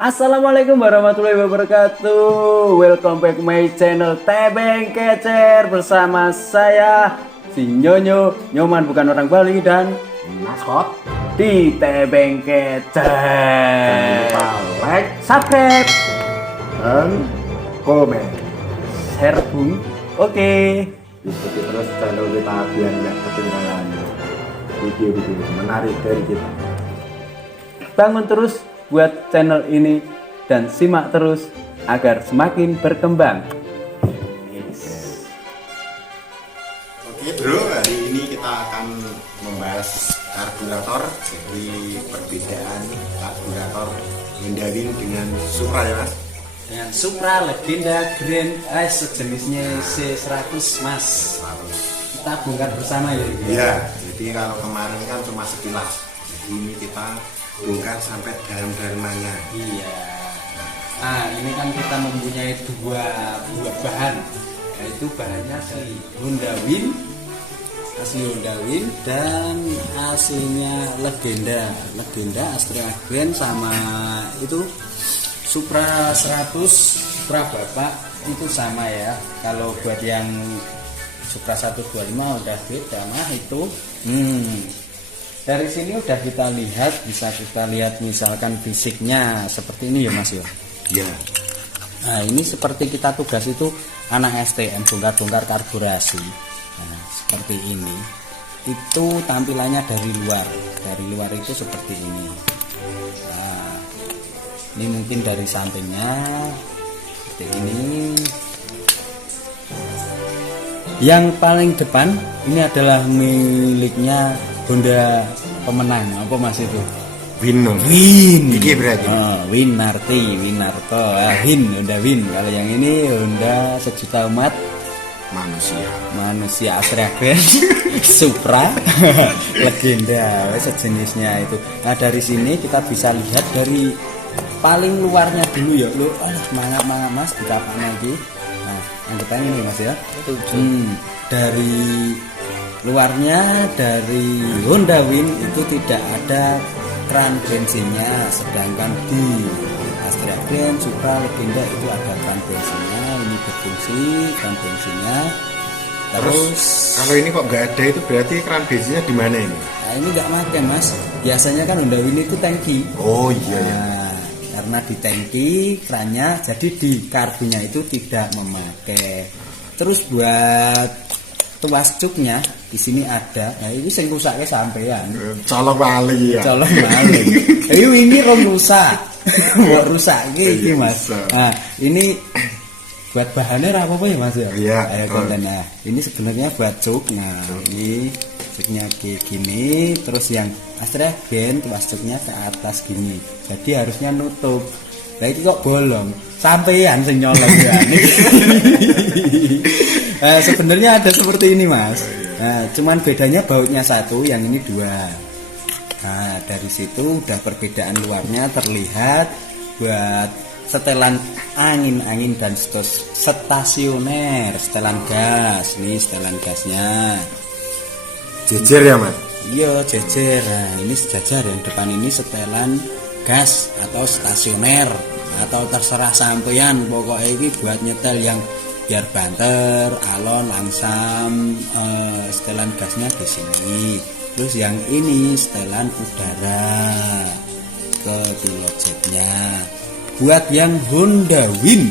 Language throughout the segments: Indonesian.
Assalamualaikum warahmatullahi wabarakatuh. Welcome back my channel Tebeng Kecer bersama saya si Nyonyo, Nyoman bukan orang Bali dan maskot di Tebeng Kecer. lupa like Subscribe, dan komen, share bung. Oke. ikuti terus channel kita biar nggak ketinggalan video-video menarik dari kita. Bangun terus buat channel ini dan simak terus agar semakin berkembang. Oke bro, hari ini kita akan membahas karburator. Jadi perbedaan karburator Honda Wing dengan Supra ya mas. Dengan Supra Legenda Grand S sejenisnya C100 mas. Kita bongkar bersama ya. Iya, jadi kalau kemarin kan cuma sekilas. Jadi ini kita bongkar sampai dalam-dalamnya. Iya. Nah ini kan kita mempunyai dua bahan, yaitu bahannya asli Honda Wing, dan aslinya Legenda Astrea Grand sama itu Supra 100 Supra Bapak itu sama ya. Kalau buat yang Supra 125 udah beda nah itu. Dari sini udah kita lihat, bisa kita lihat misalkan fisiknya seperti ini ya mas ya. Iya. Nah ini seperti kita tugas itu anak STM bongkar-bongkar karburasi. Nah seperti ini. Itu tampilannya dari luar itu seperti ini. Nah, ini mungkin dari sampingnya seperti ini. Yang paling depan ini adalah miliknya Honda pemenang apa mas itu? Win. Iki berarti. Win Narto. Honda Win. Kalau yang ini Honda sejuta umat manusia Astrea Grand Supra Legenda sejenisnya itu. Nah dari sini kita bisa lihat dari paling luarnya dulu ya. Lo semangat mas di kapan lagi. Nah yang depan ini mas ya. Dari luarnya dari Honda Wing itu tidak ada kran bensinnya, sedangkan di Astrea Grand Supra Legenda itu ada kran bensinnya. Ini berfungsi kran bensinnya. Terus kalau ini kok nggak ada itu berarti kran bensinnya di mana ini? Nah ini nggak pakai mas. Biasanya kan Honda Wing itu tangki. Oh iya ya. Nah, karena di tangki krannya, jadi di karbunya itu tidak memakai. Terus buat tuas cuknya di sini ada. Nah ini sing rusake sampean. Colong wali ya. Colong wali. Ini rong rusak. Mau rusak iki mas. Nah ini buat bahannya apa ya mas ya? Iya. Konten. Nah ini sebenarnya buat cuk. Nah ini cuknya kayak gini. Terus yang Astrea Grand tuas cuknya ke atas gini. Jadi harusnya nutup. Nah ini kok bolong. Sampean sing nyolong ya. Sebenarnya ada seperti ini mas. Nah, cuman bedanya bautnya satu, yang ini dua. Nah dari situ udah perbedaan luarnya terlihat. Buat setelan angin dan stasioner, setelan gas. Nih setelan gasnya Jejer ya mas? iya jejer. Nah ini sejajar, yang depan ini setelan gas atau stasioner atau terserah sampean. Pokoknya ini buat nyetel yang biar banter, alon, langsam. Setelan gasnya di sini. Terus yang ini setelan udara ke pilot jetnya. Buat yang Honda Wing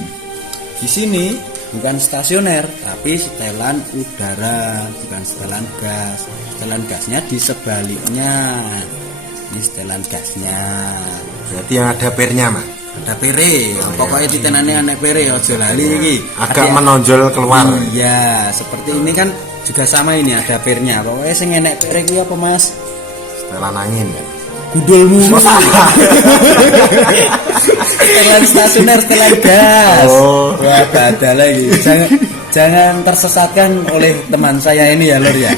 di sini bukan stasioner tapi setelan udara, bukan setelan gas. Setelan gasnya di sebaliknya. Ini setelan gasnya. Berarti yang ada pernya mas? Ada pere, pokoknya titenane anek pere aja lali iki. Agak menonjol keluar. Iya, seperti ini kan juga sama ini ada pernya. Pokoknya sing enek pere kuwi apa mas? Setelan angin ya. Gudulmu. Setelan stasioner, setelan gas. Wah, beda lagi. Jangan tersesatkan oleh teman saya ini ya lor ya.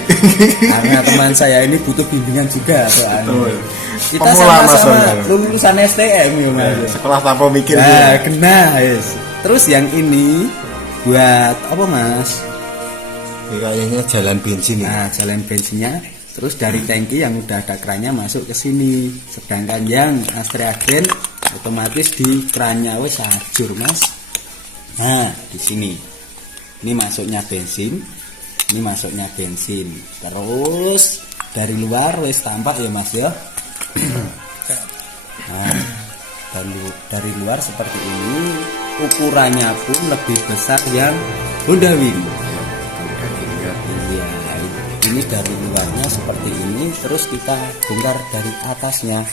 Karena teman saya ini butuh bimbingan juga soalnya. Kita sama-sama lulusan STM ya mas. Sekolah tanpa mikir. Nah, kena yes. Terus yang ini buat apa mas? Kayaknya jalan bensin ya. Nah jalan bensinnya. Terus dari tangki yang udah ada kerannya masuk ke sini. Sedangkan yang Astrea Grand otomatis di kerannya wis ajur Mas. Nah di sini ini masuknya bensin, terus dari luar wis tampak ya Mas ya. Nah dari luar seperti ini, ukurannya pun lebih besar yang Honda Wing. Iya, ini dari luarnya seperti ini, terus kita bongkar dari atasnya,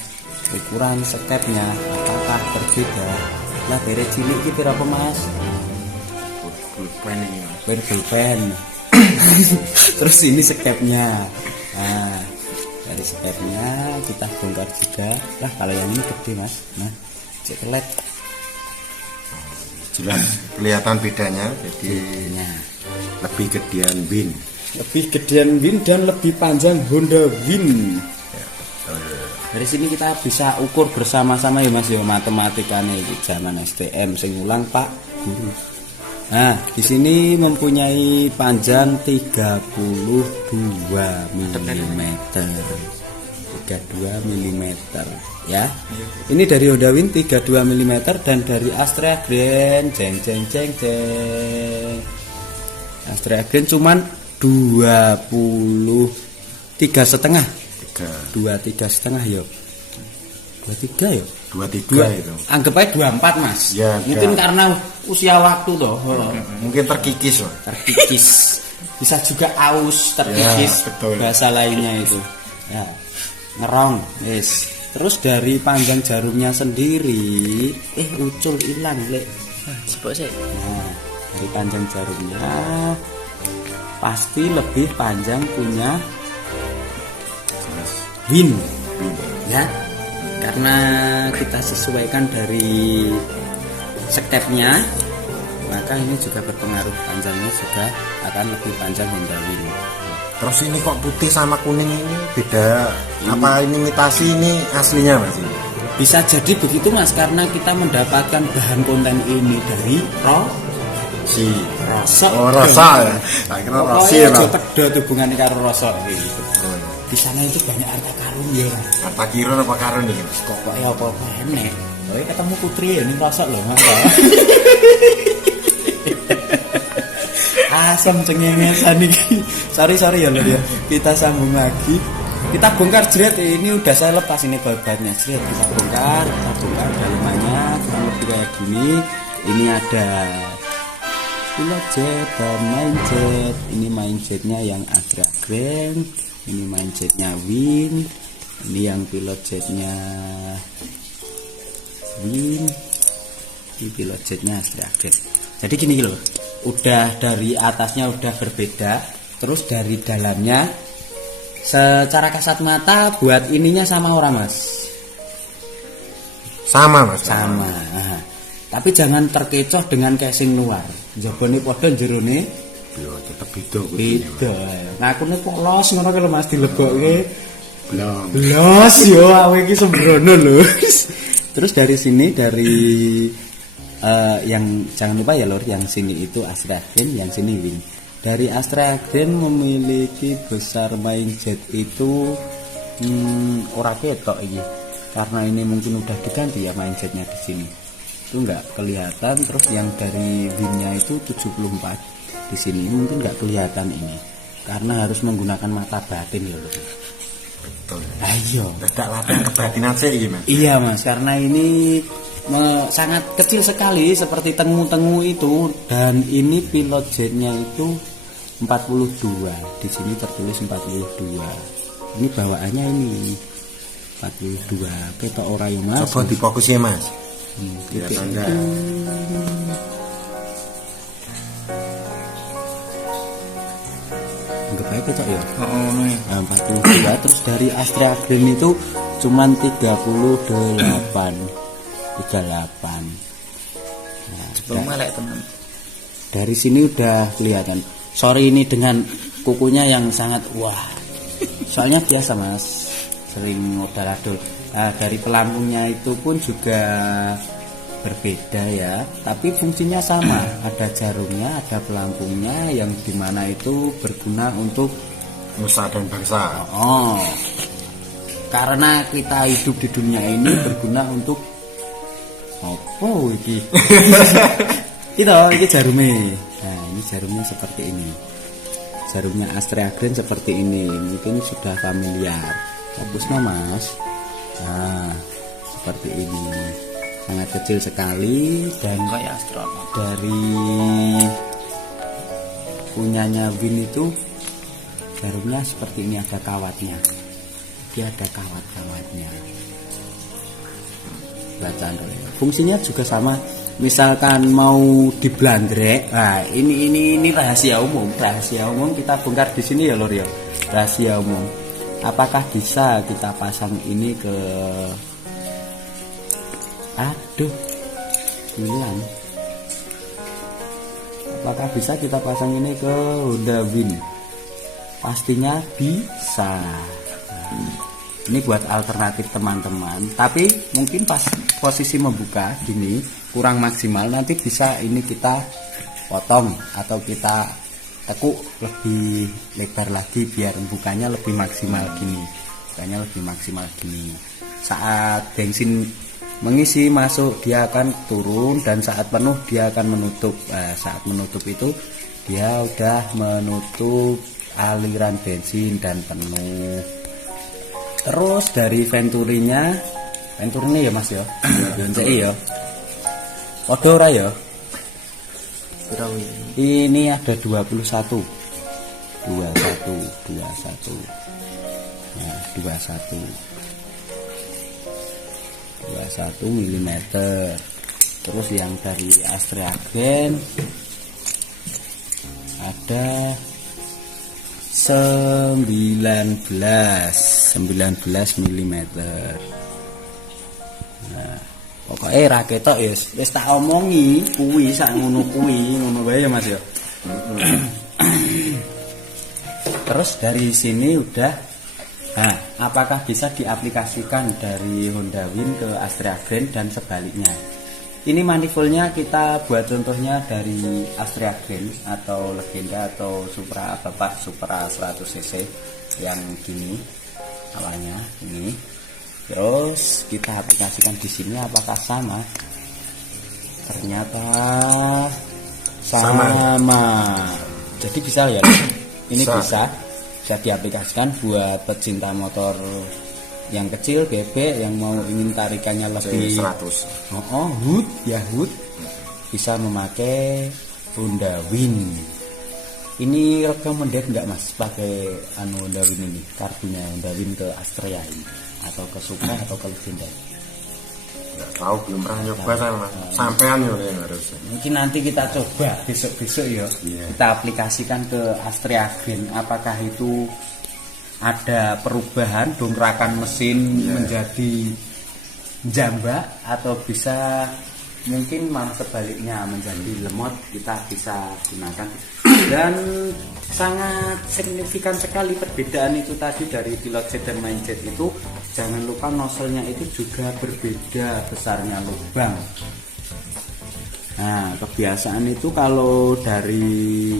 ukuran skepnya apakah berbeda. Nah dari cilik itu berapa Mas? Pulpen. Terus ini skepnya. Nah dari skepnya kita bongkar juga. Lah kalau yang ini gede Mas. Nah cekelet jelas kelihatan bedanya, jadi lebih gedean Win, dan lebih panjang Honda Wing. Dari sini kita bisa ukur bersama-sama ya Mas ya, matematikanya itu zaman STM sing ulang Pak Guru. Nah di sini mempunyai panjang 32 mm. 32 mm ya. Ini dari Honda Wing 32 mm dan dari Astrea Grand Astrea Grand cuman 23,5 yo. 23 yo. 23 itu. Anggap aja 24 Mas. Ya, mungkin karena usia waktu toh. Mungkin terkikis loh. Bisa juga aus terkikis. Ya, betul. Bahasa lainnya itu. Ya. Ngerong, yes. Terus dari panjang jarumnya sendiri, ucul hilang, Lek. Nah, dari panjang jarumnya pasti lebih panjang punya Win. Ya. Karena kita sesuaikan dari skepnya, maka ini juga berpengaruh, panjangnya juga akan lebih panjang Honda Wing. Terus ini kok putih sama kuning ini beda? Apa ini imitasi, ini aslinya Mas? Bisa jadi begitu Mas, karena kita mendapatkan bahan konten ini dari rasa. Oh rasa ya? Tak kira rasa ya Mas? Pedot hubungannya karo rasa. Di sana itu banyak harta karun ya. Harta kirun apa karun nih? Pokoknya apa-apa enek. Oh ketemu putri ya, ini rasa loh Mas. Asam cengengesan iki. Sorry ya lho ya. Kita sambung lagi. Kita bongkar jret, ini udah saya lepas ini babatnya. Jret kita bongkar dalamannya kurang lebih kayak gini. Ini ada pilot jet dan main jet. Ini main jetnya yang Astrea Grand. Ini main jetnya Wing. Ini yang pilot jetnya Wing. Ini pilot jetnya Astrea Grand. Jadi gini loh. Udah dari atasnya udah berbeda, terus dari dalamnya secara kasat mata buat ininya sama orang Mas. Sama Mas. Sama. Nah, tapi jangan terkecoh dengan casing luar. Jabone padha jerone yo tetep beda. Beda. Nah aku nek polos ngono kalau Mas dilebokke. Blos yo awe iki sembrono lho. Terus dari sini dari yang jangan lupa ya lor, yang sini itu Astrea Grand, yang sini Wing. Dari Astrea Grand memiliki besar main jet itu ora ketok iki. Karena ini mungkin udah diganti ya main jetnya di sini. Itu enggak kelihatan. Terus yang dari Wingnya itu 74. Di sini mungkin enggak kelihatan ini. Karena harus menggunakan mata batin ya lor. Betul. Ayo. Dadak latihan kebatinan sih iki Mas. Iya Mas, karena ini sangat kecil sekali seperti tengu-tengu itu, dan ini pilot jetnya itu 42. Di sini tertulis 42. Ini bawaannya ini 42. Ketok ora yo Mas. Coba difokus ya Mas. Kelihatan enggak? Enggak baik ketok ya. Nah, 42. Terus dari Astrea Grand itu cuman 38. Nah, teman. Dari sini udah kelihatan. Sorry ini dengan kukunya yang sangat wah. Soalnya biasa Mas, sering modal-adol. Nah, dari pelampungnya itu pun juga berbeda ya, tapi fungsinya sama. Ada jarumnya, ada pelampungnya yang dimana itu berguna untuk nusa dan bangsa. Karena kita hidup di dunia ini berguna untuk Opo iki? Iki jarume. Nah, ini jarumnya seperti ini. Jarumnya Astrea Green seperti ini. Mungkin sudah familiar. Fokusnya Mas. Nah, seperti ini. Sangat kecil sekali dan kayak astronot. Dari punyanya Win itu jarumnya seperti ini, ada kawatnya. Dia ada kawat-kawatnya. Bacaan fungsinya juga sama. Misalkan mau diblandrek, nah ini rahasia umum kita bongkar di sini ya Lur ya. Rahasia umum. Apakah bisa kita pasang ini ke pilihan? Apakah bisa kita pasang ini ke Honda Win? Pastinya bisa. Ini buat alternatif teman-teman. Tapi mungkin pas posisi membuka gini kurang maksimal, nanti bisa ini kita potong atau kita tekuk lebih lebar lagi biar bukanya lebih maksimal gini. Bukanya lebih maksimal gini. Saat bensin mengisi masuk dia akan turun dan saat penuh dia akan menutup. Saat menutup itu dia udah menutup aliran bensin dan penuh. Terus dari venturinya ya Mas ya. BNCI ya. Podo ora ya? Ini ada 21. Nah, 21 mm. Terus yang dari Astrea Green ada 19 mm. Nah, pokoknya ra ketok ya wis tak omongi kuwi sak ngono wae ya Mas ya. Terus dari sini udah. Nah, apakah bisa diaplikasikan dari Honda Win ke Astrea Green dan sebaliknya? Ini manifoldnya kita buat contohnya dari Astrea Green atau Legenda atau Supra Bapak Supra 100 cc yang gini awalnya ini. Terus kita aplikasikan di sini apakah sama? Ternyata sama. Jadi bisa ya. Ini bisa diaplikasikan buat pecinta motor yang kecil, bebek, yang mau ingin tarikannya lebih 100. Hood bisa memakai Honda Win. Ini recommended enggak Mas pakai Honda Win ini, karbunya Honda Win ke Astrea ini atau ke Supra atau ke Legenda? Enggak tahu, belum pernah nyoba saya Mas. Sampean yo yang harus. Mungkin nanti kita coba besok-besok ya. Kita aplikasikan ke Astrea Green. Apakah itu ada perubahan dongkrakan mesin menjadi jambak atau bisa mungkin malah sebaliknya menjadi lemot, kita bisa gunakan. Dan sangat signifikan sekali perbedaan itu tadi dari pilot jet dan main jet itu. Jangan lupa nozzle-nya itu juga berbeda besarnya lubang. Nah, kebiasaan itu kalau dari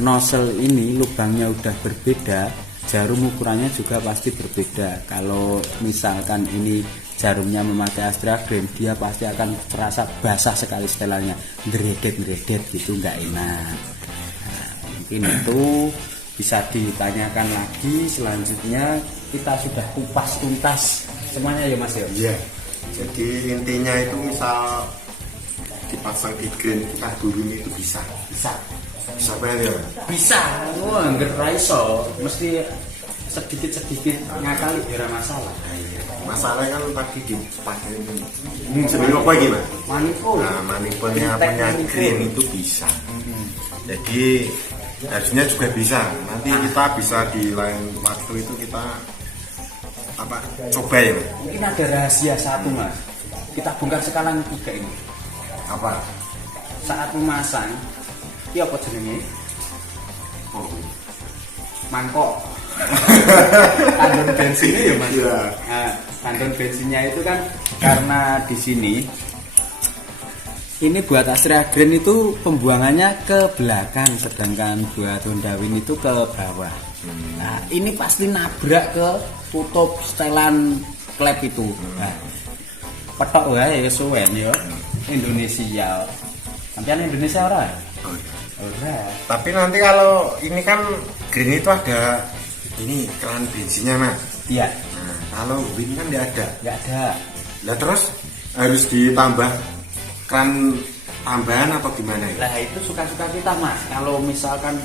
nozzle ini lubangnya udah berbeda, jarum ukurannya juga pasti berbeda. Kalau misalkan ini jarumnya memakai Astrea Green, dia pasti akan terasa basah sekali setelannya, ngeredet gitu, nggak enak. Nah, mungkin itu bisa ditanyakan lagi. Selanjutnya kita sudah kupas tuntas semuanya ya Mas ya. Iya. Jadi intinya itu misal dipasang di green kita turun itu bisa banget ya. Bisa, nggak raiso, mesti sedikit ngakali biar masalah. Masalahnya kan tadi dipakai ini. Sebenarnya apa gimana? Manifold. Nah, manifoldnya punya green itu bisa. Jadi harusnya juga bisa. Nanti kita bisa di lain waktu itu kita coba ya. Mungkin ada rahasia satu Mas. Kita bongkar sekalian 3 ini. Apa? Saat memasang, iya apa jenenge? Mangkok. Kandung bensinnya ya Mas. Iya. Nah, kandung bensinnya itu kan karena di sini ini buat Astrea Green itu pembuangannya ke belakang, sedangkan buat Honda Win itu ke bawah. Nah, ini pasti nabrak ke tutup setelan klep itu. Nah, petok wae wis suwen yo. Indonesia. Sampeyan Indonesia ora? Oh, Ora. tapi nanti kalau ini kan green itu ada ini keran bensinnya mas. Iya, Nah, kalau win kan tidak ada. enggak ada. Lah terus harus ditambah keran tambahan atau gimana ya? Lah itu suka-suka kita mas. Kalau misalkan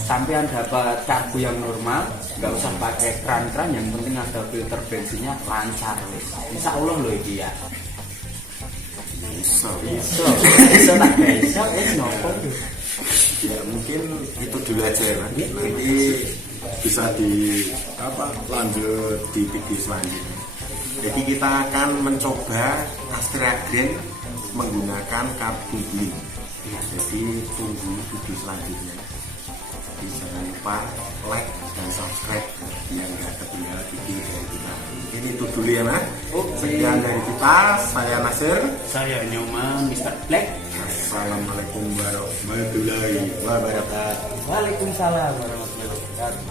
sampean dapat karbu yang normal, nggak usah pakai keran-keran, yang penting ada filter bensinnya lancar wis. Insya Allah loh iki ya. Bisa. Bisa tak bisa nopo. Ya mungkin itu dulu aja ya Mas. Nanti bisa lanjut di video selanjutnya. Jadi kita akan mencoba Astrea Green menggunakan karbu bling. Jadi tunggu video selanjutnya. Jadi jangan lupa like dan subscribe biar nggak ketinggalan video dari kita. Mungkin itu dulu ya Mas. Sekian dari kita, saya Nasir. Saya Nyoman, Mr. Black. Assalamualaikum warahmatullahi wabarakatuh. Waalaikumsalam warahmatullahi wabarakatuh.